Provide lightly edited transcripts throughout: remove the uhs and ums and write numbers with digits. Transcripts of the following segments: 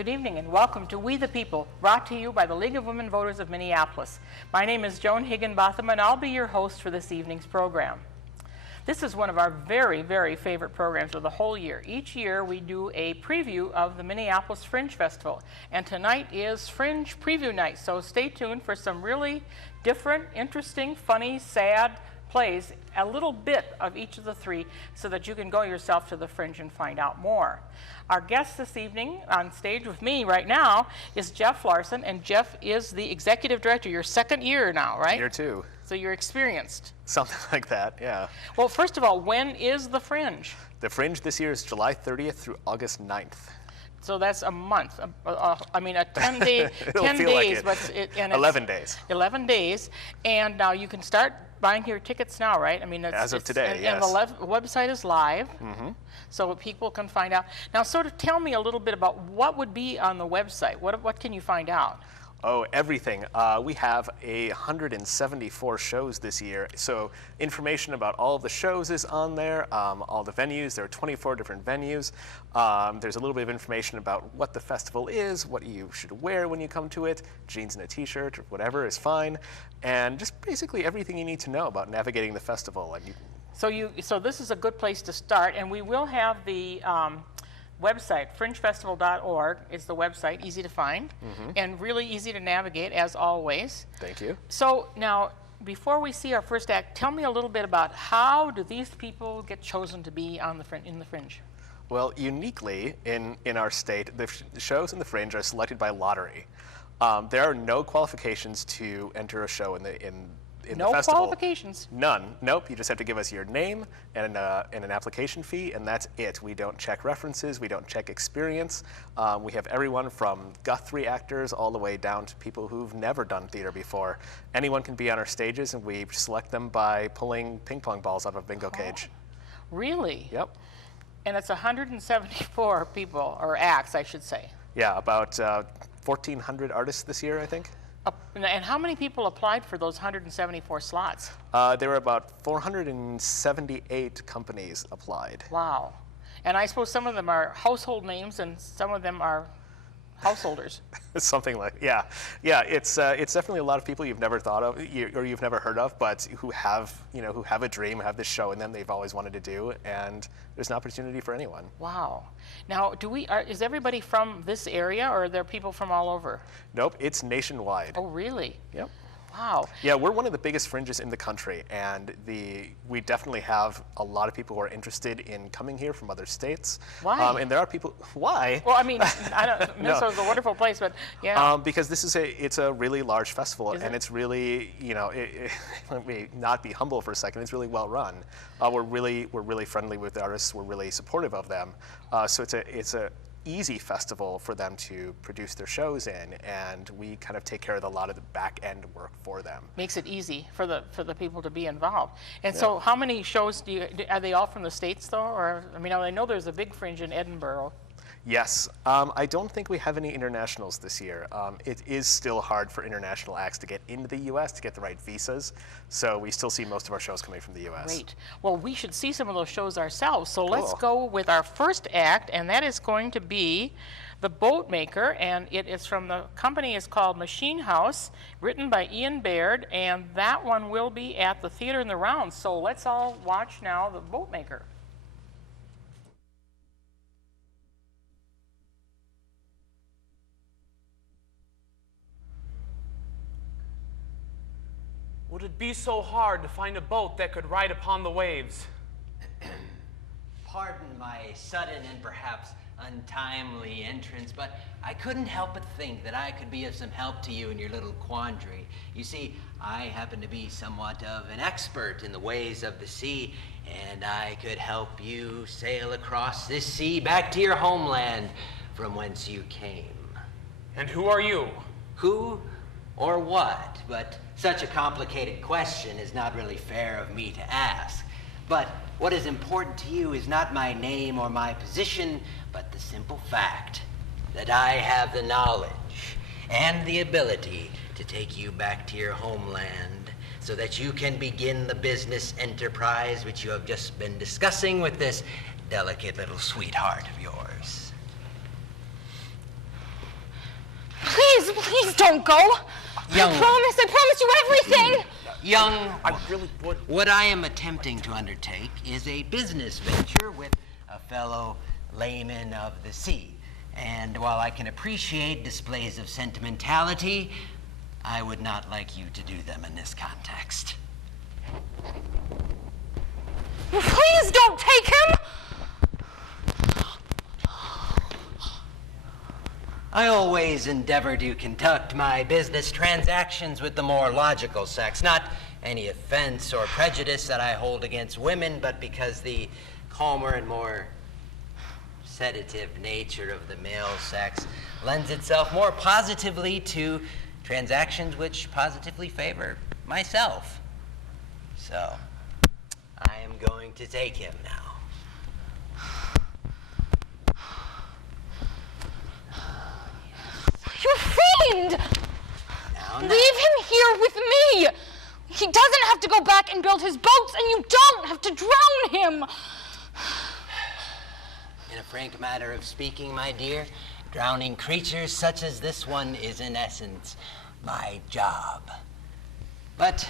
Good evening and welcome to We the People, brought to you by the League of Women Voters of Minneapolis. My name is Joan Higginbotham and I'll be your host for this evening's program. This is one of our very, very favorite programs of the whole year. Each year we do a preview of the Minneapolis Fringe Festival, and tonight is Fringe Preview Night, so stay tuned for some really different, interesting, funny, sad plays, a little bit of each of the three, so that you can go yourself to the Fringe and find out more. Our guest this evening on stage with me right now is Jeff Larson, and Jeff is the executive director. Your second year now, right? Year two. So you're experienced. Something like that, yeah. Well, first of all, when is the Fringe? The Fringe this year is July 30th through August 9th. So that's a month. I mean, a 10-day, 10 days, like it. but and 11 days. 11 days, and now you can start buying your tickets now, right? I mean, as of today, and, yes. And the website is live, so people can find out. Now, sort of tell me a little bit about what would be on the website. What can you find out? Oh, everything. We have 174 shows this year, so information about all of the shows is on there, all the venues. There are 24 different venues. There's a little bit of information about what the festival is, what you should wear when you come to it, jeans and a t-shirt, or whatever is fine, and just basically everything you need to know about navigating the festival. And So this is a good place to start, and we will have the website, fringefestival.org is the website, easy to find, and really easy to navigate, as always. Thank you. So now, before we see our first act, tell me a little bit about how do these people get chosen to be on in the Fringe? Well, uniquely in our state, the shows in the Fringe are selected by lottery. There are no qualifications to enter a show in the No festival. qualifications? None. Nope. You just have to give us your name and an application fee, and that's it. We don't check references. We don't check experience. We have everyone from Guthrie actors all the way down to people who've never done theater before. Anyone can be on our stages, and we select them by pulling ping pong balls out of a bingo cage. Really? Yep. And it's 174 people, or acts, I should say. Yeah, about 1,400 artists this year, I think. And how many people applied for those 174 slots? There were about 478 companies applied. Wow. And I suppose some of them are household names and some of them are householders. Something like, yeah. It's definitely a lot of people you've never thought of or you've never heard of, but who have a dream, have this show in them they've always wanted to do, and there's an opportunity for anyone. Wow. Now, is everybody from this area, or are there people from all over? Nope, it's nationwide. Oh, really? Yep. Wow. Yeah, we're one of the biggest fringes in the country, and we definitely have a lot of people who are interested in coming here from other states. Why? And there are people. Why? Well, I mean, Minnesota's a wonderful place, but yeah. Because it's a really large festival, and it's really, let me not be humble for a second. It's really well run. We're really friendly with the artists. We're really supportive of them. So it's a easy festival for them to produce their shows in, and we kind of take care of a lot of the back end work for them. Makes it easy for the people to be involved. And so how many shows are they all from the States though? Or, I mean, I know there's a big Fringe in Edinburgh. Yes. I don't think we have any internationals this year. It is still hard for international acts to get into the U.S. to get the right visas, so we still see most of our shows coming from the U.S. Great. Well, we should see some of those shows ourselves, so let's Cool. go with our first act, and that is going to be The Boatmaker, and it is from the company is called Machine House, written by Ian Baird, and that one will be at the Theater in the Rounds. So let's all watch now The Boatmaker. Would it be so hard to find a boat that could ride upon the waves? Pardon my sudden and perhaps untimely entrance, but I couldn't help but think that I could be of some help to you in your little quandary. You see, I happen to be somewhat of an expert in the ways of the sea, and I could help you sail across this sea back to your homeland from whence you came. And who are you? Who or what? But such a complicated question is not really fair of me to ask. But what is important to you is not my name or my position, but the simple fact that I have the knowledge and the ability to take you back to your homeland so that you can begin the business enterprise which you have just been discussing with this delicate little sweetheart of yours. Please don't go. Young. I promise you everything. Young, I really would. what I am attempting to undertake is a business venture with a fellow layman of the sea. And while I can appreciate displays of sentimentality, I would not like you to do them in this context. Please don't take him. I always endeavor to conduct my business transactions with the more logical sex. Not any offense or prejudice that I hold against women, but because the calmer and more sedative nature of the male sex lends itself more positively to transactions which positively favor myself. So, I am going to take him now. You fiend! Now, Leave him here with me. He doesn't have to go back and build his boats, and you don't have to drown him. in a frank matter of speaking, my dear, drowning creatures such as this one is in essence my job. But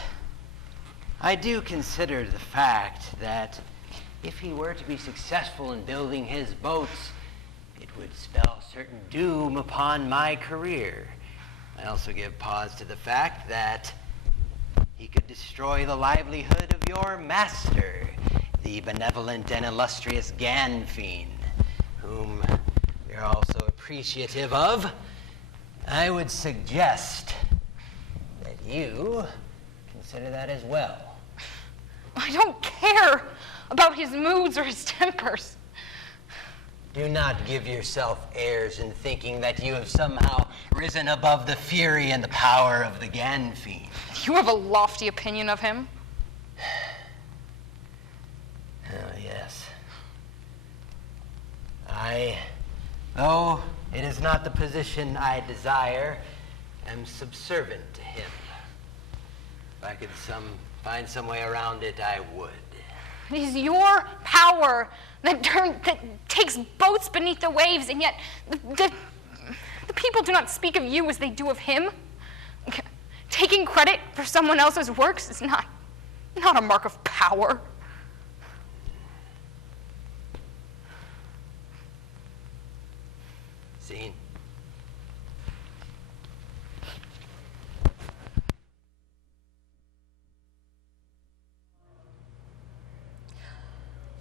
I do consider the fact that if he were to be successful in building his boats, it would spell certain doom upon my career. I also give pause to the fact that he could destroy the livelihood of your master, the benevolent and illustrious Ganfiend, whom you're also appreciative of. I would suggest that you consider that as well. I don't care about his moods or his tempers. Do not give yourself airs in thinking that you have somehow risen above the fury and the power of the Ganfiend. You have a lofty opinion of him. Oh, yes. Though it is not the position I desire, am subservient to him. If I could find some way around it, I would. It is your power that takes boats beneath the waves, and yet the people do not speak of you as they do of him. Taking credit for someone else's works is not a mark of power. Scene.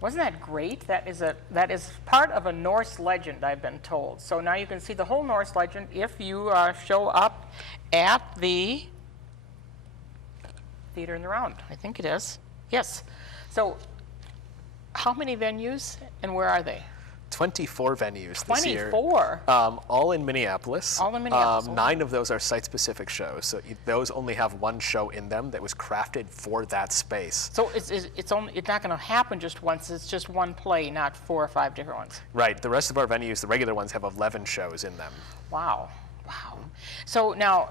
Wasn't that great? That is part of a Norse legend, I've been told. So now you can see the whole Norse legend if you show up at the Theater in the Round. I think it is. Yes. So how many venues and where are they? 24 venues this year. 24? All in Minneapolis. All in Minneapolis. 9 of those are site-specific shows. So those only have one show in them that was crafted for that space. So it's not going to happen just once. It's just one play, not 4 or 5 different ones. Right. The rest of our venues, the regular ones, have 11 shows in them. Wow. Wow. So now,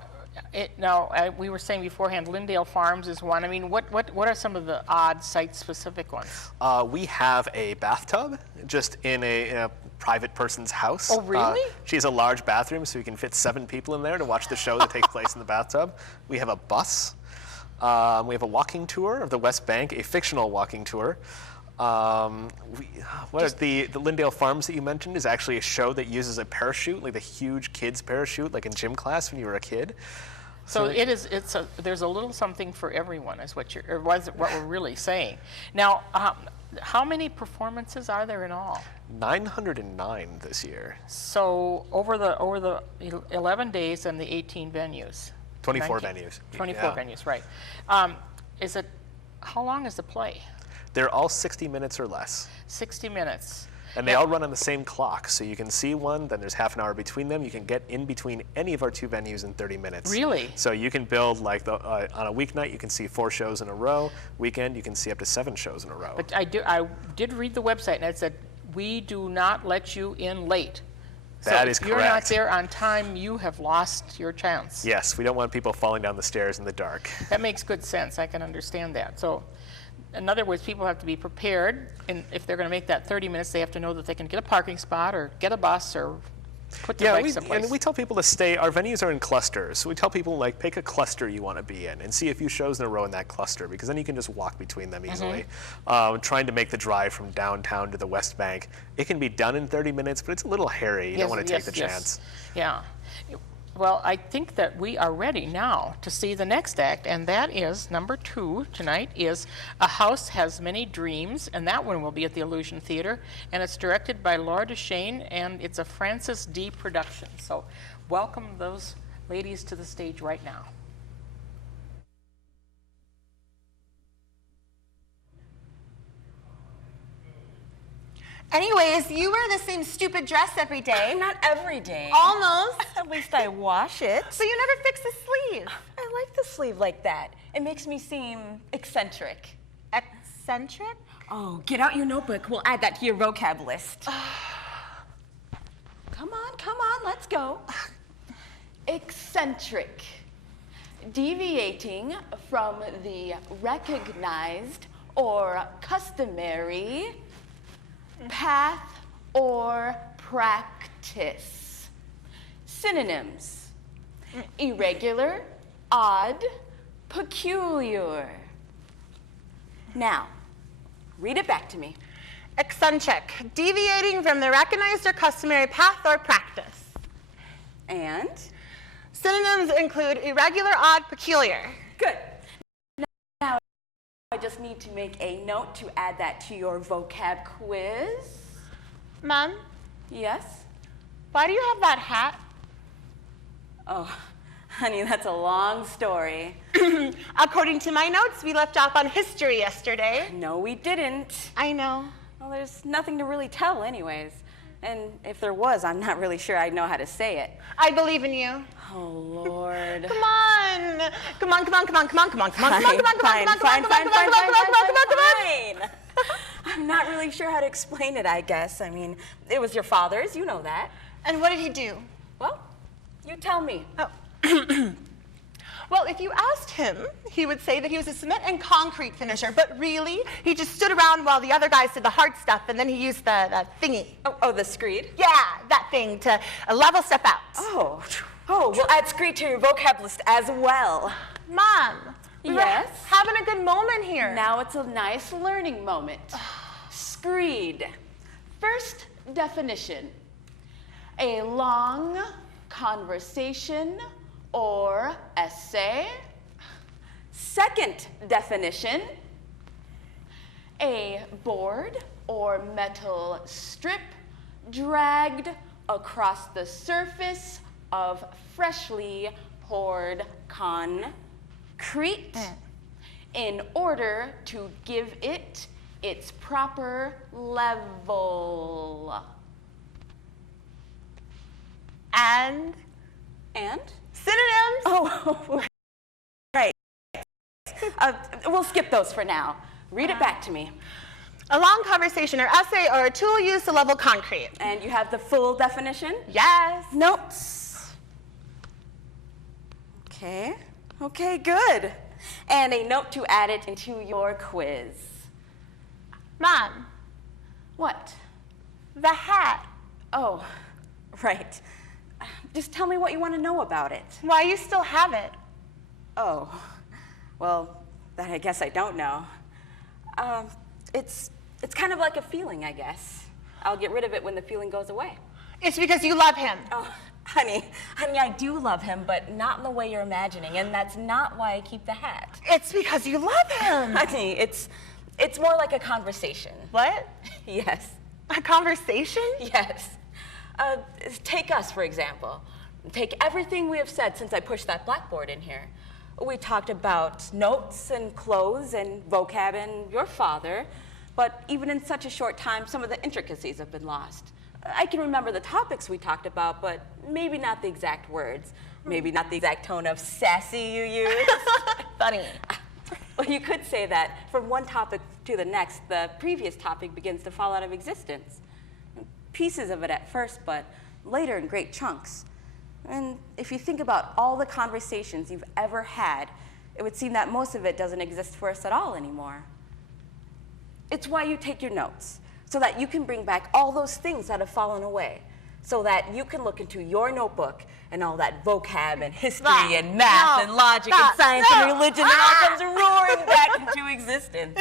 we were saying beforehand, Lindale Farms is one. I mean, what are some of the odd site-specific ones? We have a bathtub just in a private person's house. Oh, really? She has a large bathroom, so you can fit 7 people in there to watch the show that takes place in the bathtub. We have a bus. We have a walking tour of the West Bank, a fictional walking tour. The Lindale Farms that you mentioned is actually a show that uses a parachute, like the huge kids parachute, like in gym class when you were a kid. So there's a little something for everyone, is what we're really saying. Now, how many performances are there in all? 909 this year. So over the 11 days and the 18 venues. 24 venues. 24 venues, right? How long is the play? They're all 60 minutes or less. 60 minutes. And they all run on the same clock, so you can see one, then there's half an hour between them. You can get in between any of our 2 venues in 30 minutes. Really? So you can build, like, on a weeknight, you can see 4 shows in a row. Weekend, you can see up to 7 shows in a row. But I did read the website, and it said, we do not let you in late. That so is if you're not correct. there on time, you have lost your chance. Yes, we don't want people falling down the stairs in the dark. That makes good sense. I can understand that. So, in other words, people have to be prepared, and if they're going to make that 30 minutes, they have to know that they can get a parking spot or get a bus or put their bikes in place. And we tell people to stay. Our venues are in clusters. So we tell people, like, pick a cluster you want to be in and see a few shows in a row in that cluster, because then you can just walk between them easily. Trying to make the drive from downtown to the West Bank, it can be done in 30 minutes, but it's a little hairy. You don't want to take the chance. Yeah. Well, I think that we are ready now to see the next act, and that is number 2 tonight is A House Has Many Dreams, and that one will be at the Illusion Theater, and it's directed by Laura Deshane, and it's a Francis D. production. So welcome those ladies to the stage right now. Anyways, you wear the same stupid dress every day. Not every day. Almost. At least I wash it. So you never fix the sleeve. I like the sleeve like that. It makes me seem eccentric. Eccentric? Oh, get out your notebook. We'll add that to your vocab list. Come on, let's go. Eccentric. Deviating from the recognized or customary path or practice. Synonyms: irregular, odd, peculiar. Now, read it back to me. Eccentric. Deviating from the recognized or customary path or practice. And? Synonyms include irregular, odd, peculiar. Good. Now, I just need to make a note to add that to your vocab quiz. Mom, Yes? why do you have that hat? Oh, honey, that's a long story. According to my notes, we left off on history yesterday. No, we didn't. I know. Well, there's nothing to really tell anyways. And if there was, I'm not really sure I'd know how to say it. I believe in you. Oh, Lord. Come on. Come on, come on, come on, come on, come on, come on, come on, come on, come on, come on, come on, come on, come on, come on, come on. I'm not really sure how to explain it, I guess. I mean, it was your father's, you know that. And what did he do? Well, you tell me. Oh. Well, if you asked him, he would say that he was a cement and concrete finisher, but really, he just stood around while the other guys did the hard stuff, and then he used the thingy. Oh, the screed? Yeah, that thing to level stuff out. Oh, we'll add screed to your vocab list as well. Mom, we were Yes? having a good moment here. Now it's a nice learning moment. Screed. First definition: a long conversation or essay. Second definition: a board or metal strip dragged across the surface of freshly poured concrete in order to give it its proper level. And And? synonyms. Oh, right. We'll skip those for now. Read it back to me. A long conversation or essay or a tool used to level concrete. And you have the full definition? Yes. Notes. Okay, good. And a note to add it into your quiz. Mom, What? the hat. Oh, right. Just tell me what you want to know about it. Why you still have it? Oh, well, that I guess I don't know. It's kind of like a feeling, I guess. I'll get rid of it when the feeling goes away. It's because you love him. Oh, honey, I do love him, but not in the way you're imagining, and that's not why I keep the hat. It's because you love him. Honey, it's more like a conversation. What? Yes, A conversation? yes. Take us, for example. Take everything we have said since I pushed that blackboard in here. We talked about notes and clothes and vocab and your father, but even in such a short time, some of the intricacies have been lost. I can remember the topics we talked about, but maybe not the exact words, maybe not the exact tone of sassy you used. Funny. Well, you could say that from one topic to the next, the previous topic begins to fall out of existence. Pieces of it at first, but later in great chunks. And if you think about all the conversations you've ever had, it would seem that most of it doesn't exist for us at all anymore. It's why you take your notes, so that you can bring back all those things that have fallen away, so that you can look into your notebook and all that vocab and history Stop. and math No. and logic Stop. and science No. and religion and all comes roaring back into existence.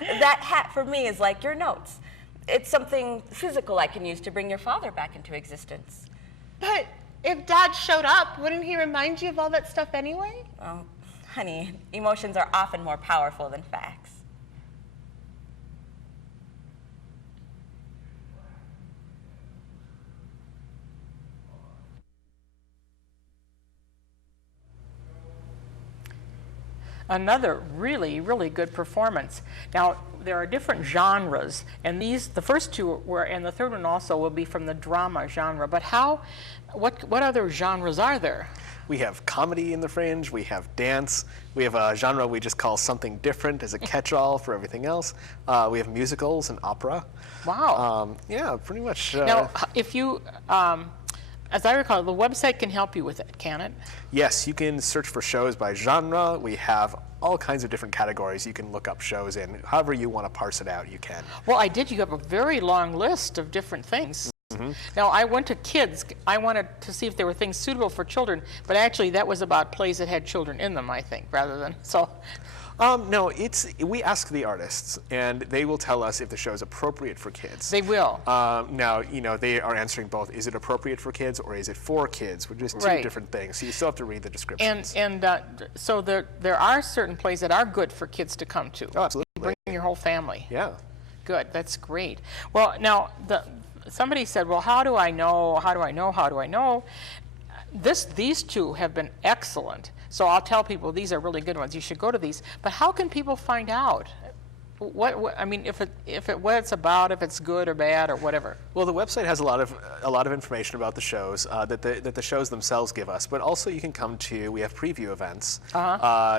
That hat for me is like your notes. It's something physical I can use to bring your father back into existence. But if Dad showed up, wouldn't he remind you of all that stuff anyway? Oh, honey, emotions are often more powerful than facts. Another really, really good performance. Now, there are different genres, and the first two were, and the third one also will be from the drama genre. But what other genres are there? We have comedy in the Fringe, we have dance, we have a genre we just call something different as a catch-all for everything else. We have musicals and opera. Wow. Yeah, pretty much. Now, if you, as I recall, the website can help you with it, can it? Yes, you can search for shows by genre. We have all kinds of different categories you can look up shows in. However you want to parse it out, you can. Well, I did. You have a very long list of different things. Mm-hmm. Now, I went to kids. I wanted to see if there were things suitable for children, but actually that was about plays that had children in them, I think, rather than, so. No, we ask the artists, and they will tell us if the show is appropriate for kids. They will. Now, they are answering both. Is it appropriate for kids or is it for kids? Which is two different things. So you still have to read the descriptions. So there are certain plays that are good for kids to come to. Oh, absolutely. Bring your whole family. Yeah. Good. That's great. Well, now somebody said, well, how do I know? How do I know? How do I know? These two have been excellent. So I'll tell people these are really good ones. You should go to these. But how can people find out? I mean, what it's about, if it's good or bad or whatever. Well, the website has a lot of information about the shows that the shows themselves give us. But also, you can come to. We have preview events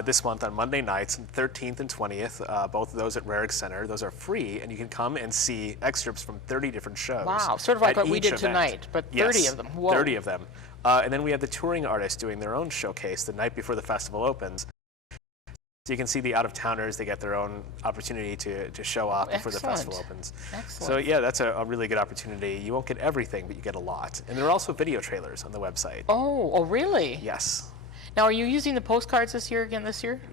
this month on Monday nights, 13th and 20th. Both of those at Rarick Center. Those are free, and you can come and see excerpts from 30 different shows. Wow, sort of like at what we each did event. tonight, but 30 Yes, of them. Whoa. 30 of them. And then we have the touring artists doing their own showcase the night before the festival opens. So you can see the out-of-towners. They get their own opportunity to show off before the festival opens. Excellent. So yeah, that's a really good opportunity. You won't get everything, but you get a lot. And there are also video trailers on the website. Oh, really? Yes. Now, are you using the postcards this year?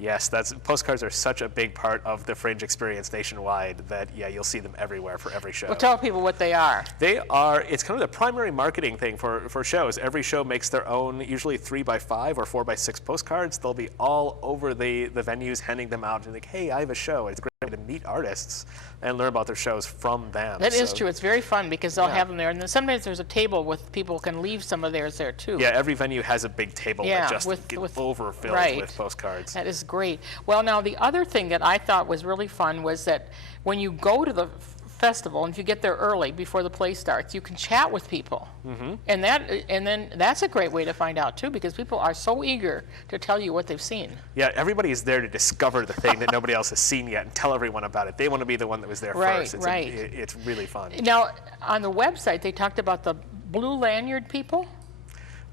Yes, postcards are such a big part of the Fringe experience nationwide that, yeah, you'll see them everywhere for every show. Well, tell people what they are. It's kind of the primary marketing thing for shows. Every show makes their own, usually 3x5 or 4x6 postcards. They'll be all over the venues, handing them out and like, hey, I have a show. It's a great way to meet artists and learn about their shows from them. That is true. It's very fun because they'll have them there. And then sometimes there's a table with people can leave some of theirs there, too. Yeah, every venue has a big table that just gets overfilled with postcards. That is great. Well, now, the other thing that I thought was really fun was that when you go to the festival, and if you get there early before the play starts, you can chat with people. Mm-hmm. And then that's a great way to find out, too, because people are so eager to tell you what they've seen. Yeah, everybody is there to discover the thing that nobody else has seen yet and tell everyone about it. They want to be the one that was there first. It's really fun. Now, on the website, they talked about the blue lanyard people.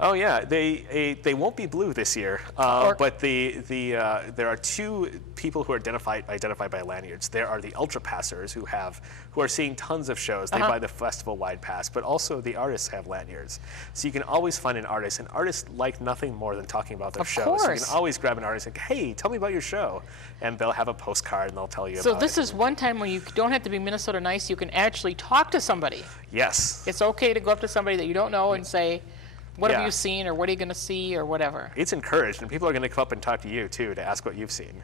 Oh yeah, they won't be blue this year, but there are two people who are identified by lanyards. There are the ultra passers who are seeing tons of shows. They buy the festival-wide pass, but also the artists have lanyards. So you can always find an artist, and artists like nothing more than talking about their shows. Course. So you can always grab an artist and say, hey, tell me about your show, and they'll have a postcard and they'll tell you about it. So this is one time when you don't have to be Minnesota nice. You can actually talk to somebody. Yes. It's okay to go up to somebody that you don't know and say, what have you seen, or what are you going to see, or whatever? It's encouraged, and people are going to come up and talk to you, too, to ask what you've seen.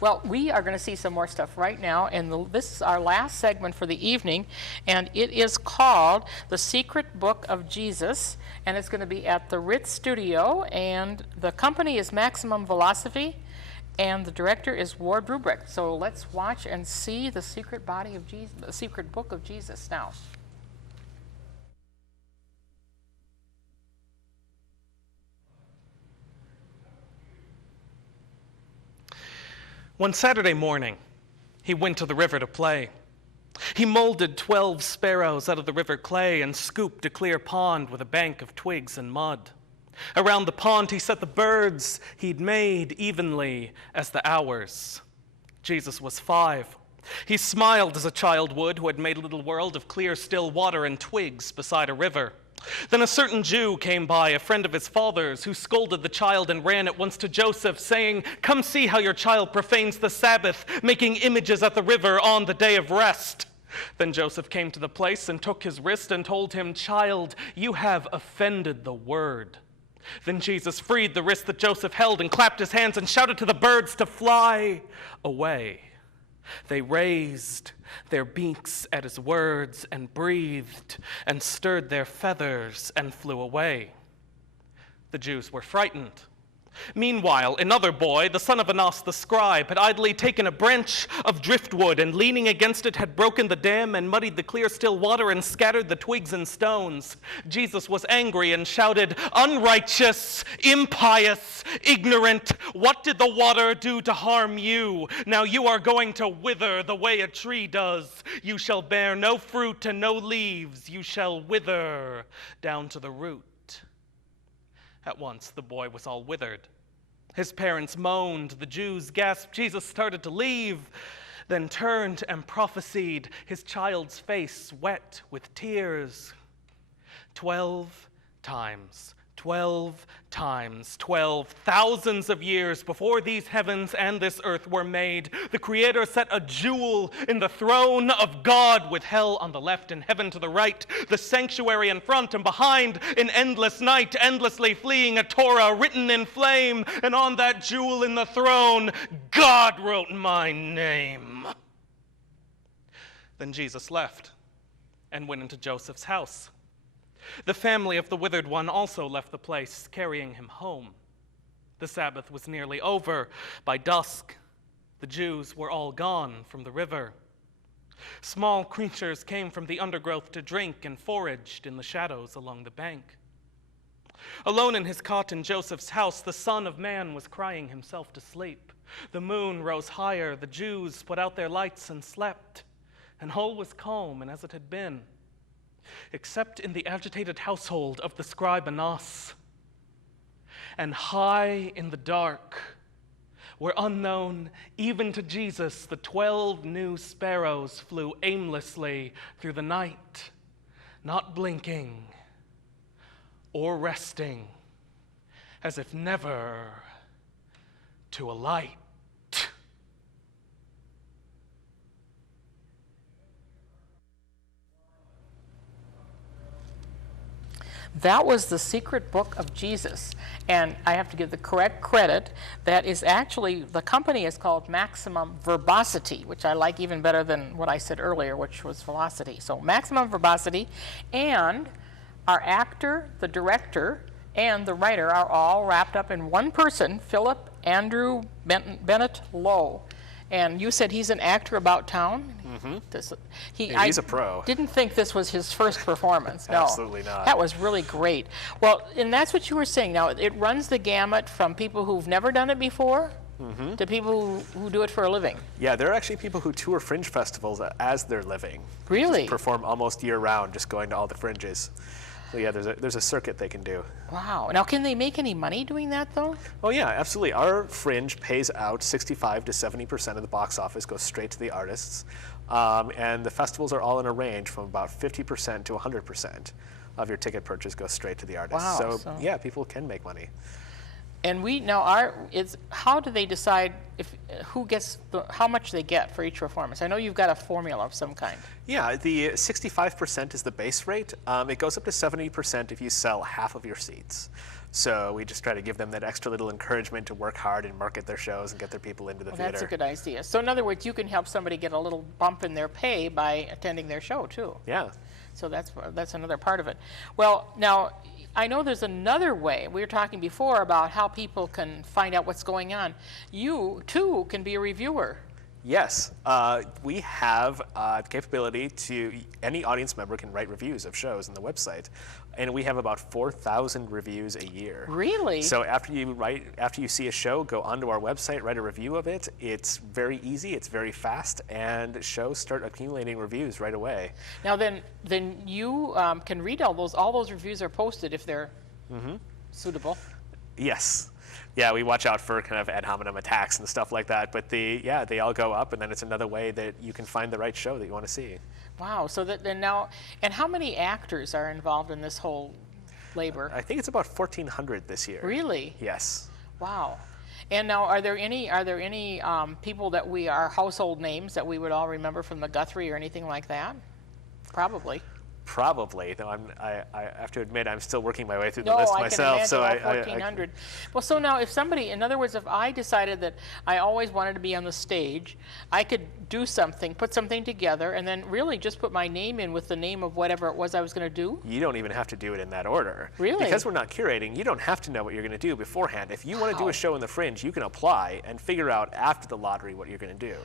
Well, we are going to see some more stuff right now, and this is our last segment for the evening, and it is called The Secret Book of Jesus, and it's going to be at the Ritz Studio, and the company is Maximum Velocity, and the director is Ward Rubrick. So let's watch and see The Secret Body of Jesus, The Secret Book of Jesus now. One Saturday morning, he went to the river to play. He molded 12 sparrows out of the river clay and scooped a clear pond with a bank of twigs and mud. Around the pond, he set the birds he'd made evenly as the hours. Jesus was 5. He smiled as a child would who had made a little world of clear, still water and twigs beside a river. Then a certain Jew came by, a friend of his father's, who scolded the child and ran at once to Joseph, saying, "Come see how your child profanes the Sabbath, making images at the river on the day of rest." Then Joseph came to the place and took his wrist and told him, "Child, you have offended the word." Then Jesus freed the wrist that Joseph held and clapped his hands and shouted to the birds to fly away. They raised their beaks at his words and breathed and stirred their feathers and flew away. The Jews were frightened. Meanwhile, another boy, the son of Anas the scribe, had idly taken a branch of driftwood and leaning against it had broken the dam and muddied the clear still water and scattered the twigs and stones. Jesus was angry and shouted, "Unrighteous, impious, ignorant, what did the water do to harm you? Now you are going to wither the way a tree does. You shall bear no fruit and no leaves. You shall wither down to the root." At once the boy was all withered. His parents moaned, the Jews gasped. Jesus started to leave, then turned and prophesied, his child's face wet with tears. 12 times, 12 times, 12 thousands of years before these heavens and this earth were made, the Creator set a jewel in the throne of God, with hell on the left and heaven to the right, the sanctuary in front and behind, in endless night, endlessly fleeing a Torah written in flame, and on that jewel in the throne, God wrote my name. Then Jesus left and went into Joseph's house. The family of the withered one also left the place, carrying him home. The Sabbath was nearly over. By dusk, the Jews were all gone from the river. Small creatures came from the undergrowth to drink and foraged in the shadows along the bank. Alone in his cot in Joseph's house, the Son of Man was crying himself to sleep. The moon rose higher, the Jews put out their lights and slept, and all was calm and as it had been, except in the agitated household of the scribe Anas. And high in the dark, where unknown even to Jesus, the 12 new sparrows flew aimlessly through the night, not blinking or resting, as if never to alight. That was the secret book of Jesus. And I have to give the correct credit. That is actually, the company is called Maximum Verbosity, which I like even better than what I said earlier, which was velocity. So Maximum Verbosity, and our actor, the director, and the writer are all wrapped up in one person, Philip Andrew Bennett Lowe. And you said he's an actor about town? Mm-hmm. He's a pro. Didn't think this was his first performance. No. Absolutely not. That was really great. Well, and that's what you were saying. Now, it runs the gamut from people who've never done it before to people who do it for a living. Yeah, there are actually people who tour Fringe festivals as their living. Really? Just perform almost year-round, just going to all the Fringes. So yeah, there's a circuit they can do. Wow. Now, can they make any money doing that, though? Oh yeah, absolutely. Our Fringe pays out 65 to 70% of the box office, goes straight to the artists. And the festivals are all in a range from about 50% to 100% of your ticket purchase goes straight to the artists. Wow, so yeah, people can make money. And we now how do they decide who gets how much they get for each performance? I know you've got a formula of some kind. Yeah, the 65% is the base rate. It goes up to 70% if you sell half of your seats. So we just try to give them that extra little encouragement to work hard and market their shows and get their people into the theater. That's a good idea. So in other words, you can help somebody get a little bump in their pay by attending their show too. Yeah. So that's another part of it. Well, now, I know there's another way. We were talking before about how people can find out what's going on. You, too, can be a reviewer. Yes. We have the capability to, any audience member can write reviews of shows on the website. And we have about 4,000 reviews a year. Really? So after you see a show, go onto our website, write a review of it. It's very easy, it's very fast, and shows start accumulating reviews right away. Now then you can read all those reviews are posted if they're suitable. Yes. Yeah, we watch out for kind of ad hominem attacks and stuff like that. But they all go up, and then it's another way that you can find the right show that you want to see. Wow. So that then now, and how many actors are involved in this whole labor? I think it's about 1,400 this year. Really? Yes. Wow. And now, are there any people that are household names that we would all remember from the Guthrie or anything like that? Probably. Probably, though I have to admit I'm still working my way through the No, list I myself. can So imagine all 1,400. Well, so now if somebody, in other words, if I decided that I always wanted to be on the stage, I could do something, put something together, and then really just put my name in with the name of whatever it was I was going to do? you don't even have to do it in that order. Really? Because we're not curating, you don't have to know what you're going to do beforehand. If you want to do Wow. a show in the Fringe, you can apply and figure out after the lottery what you're going to do.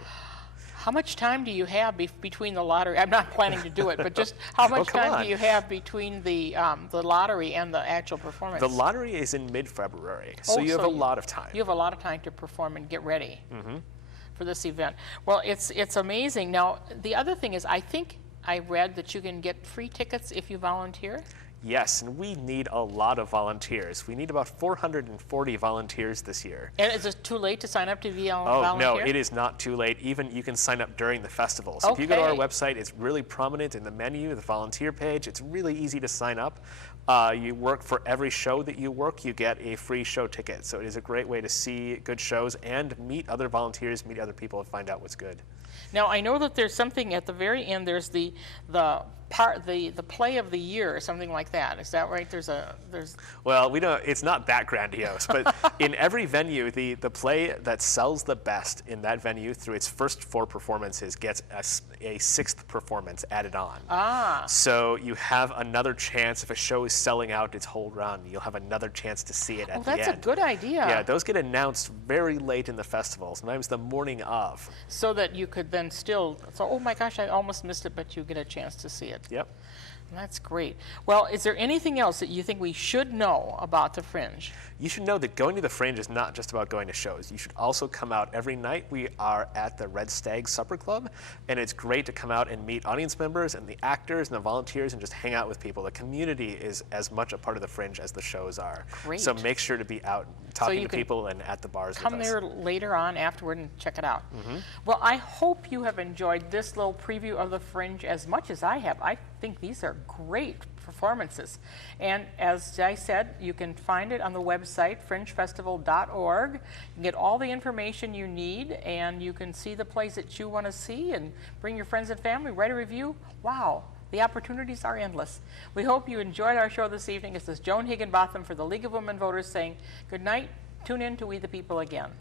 How much time do you have between the lottery? I'm not planning to do it, but just how much come time on. do you have between the lottery and the actual performance? The lottery is in mid-February, so Oh, you have a lot of time. You have a lot of time to perform and get ready for this event. Well, it's amazing. Now, the other thing is, I think I read that you can get free tickets if you volunteer. Yes, and we need a lot of volunteers. We need about 440 volunteers this year. And is it too late to sign up to be a Oh, volunteer? no, it is not too late. Even you can sign up during the festival. So if you go to our Okay. website, it's really prominent in the menu, the volunteer page. It's really easy to sign up. You work for every show that you work, you get a free show ticket. So it is a great way to see good shows and meet other volunteers, meet other people, and find out what's good. Now, I know that there's something at the very end. There's the play of the year or something like that. Is that right? There's Well, we don't. It's not that grandiose, but in every venue, the play that sells the best in that venue through its first 4 performances gets a 6th performance added on. So you have another chance if a show is selling out its whole run. You'll have another chance to see it at the end. that's a good idea. Yeah, those get announced very late in the festival, sometimes the morning of. So that you could then still, oh my gosh, I almost missed it, but you get a chance to see it. Yep. That's great. Well, is there anything else that you think we should know about the Fringe? You should know that going to the Fringe is not just about going to shows. You should also come out every night. We are at the Red Stag Supper Club, and it's great to come out and meet audience members and the actors and the volunteers and just hang out with people. The community is as much a part of the Fringe as the shows are. Great. So make sure to be out talking you to can people and at the bars Come with us. there later on afterward and check it out. Well, I hope you have enjoyed this little preview of the Fringe as much as I have. I think these are great performances. And as I said, you can find it on the website, fringefestival.org. You can get all the information you need, and you can see the plays that you want to see and bring your friends and family, write a review. Wow, the opportunities are endless. We hope you enjoyed our show this evening. This is Joan Higginbotham for the League of Women Voters saying good night. Tune in to We the People again.